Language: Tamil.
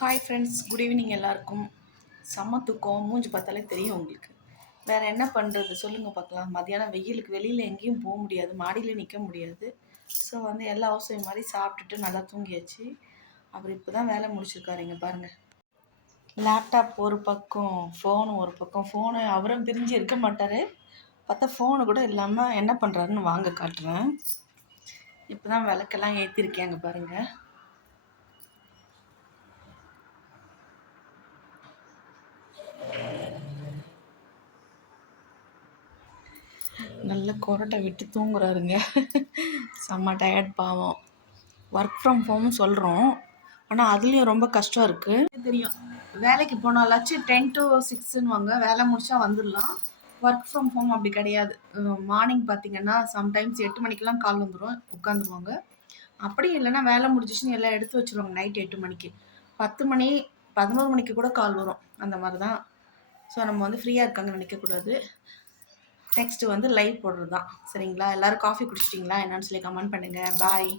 ஹாய் ஃப்ரெண்ட்ஸ், குட் ஈவினிங் எல்லாருக்கும். செம்ம தூக்கம், மூஞ்சி பார்த்தாலே தெரியும் உங்களுக்கு. வேறு என்ன பண்ணுறது சொல்லுங்கள் பார்க்கலாம். மதியானம் வெயிலுக்கு வெளியில் எங்கேயும் போக முடியாது, மாடியிலே நிற்க முடியாது. ஸோ எல்லா அவசியம் மாதிரி சாப்பிட்டுட்டு நல்லா தூங்கியாச்சு. அவர் இப்போ தான் வேலை முடிச்சிருக்காரு. இங்கே பாருங்கள், லேப்டாப் ஒரு பக்கம், ஃபோனு ஒரு பக்கம். ஃபோனு அவரும் பிரிஞ்சு இருக்க மாட்டார். பார்த்தா ஃபோனு கூட இல்லாமல் என்ன பண்ணுறாருன்னு வாங்க காட்டுறேன். இப்போ தான் விளக்கெல்லாம் ஏற்றிருக்கேன். அங்கே பாருங்கள், நல்ல கொரட்டை விட்டு தூங்குறாருங்க. செம்ம டயர்ட் பாவம். ஒர்க் ஃப்ரம் ஹோம் சொல்கிறோம், ஆனால் அதுலேயும் ரொம்ப கஷ்டம் இருக்குது. தெரியும், வேலைக்கு போனாலாச்சும் 10 to 6ன்னுவாங்க, வேலை முடிச்சா வந்துடலாம். ஒர்க் ஃப்ரம் ஹோம் அப்படி கிடையாது. மார்னிங் பார்த்தீங்கன்னா சம்டைம்ஸ் 8 மணிக்கெலாம் கால் வந்துடும், உட்காந்துருவாங்க. அப்படி இல்லைன்னா வேலை முடிஞ்சிச்சுன்னு எல்லாம் எடுத்து வச்சுருவாங்க. நைட் 8 மணிக்கு, 10 மணி 11 மணிக்கு கூட கால் வரும். அந்த மாதிரி தான். ஸோ நம்ம ஃப்ரீயாக இருக்காங்கன்னு நினைக்கக்கூடாது. நெக்ஸ்ட்டு லைவ் போடுறது தான். சரிங்களா? எல்லோரும் காஃபி குடிச்சிட்டிங்களா என்னன்னு சொல்லி கமெண்ட் பண்ணுங்கள். பாய்.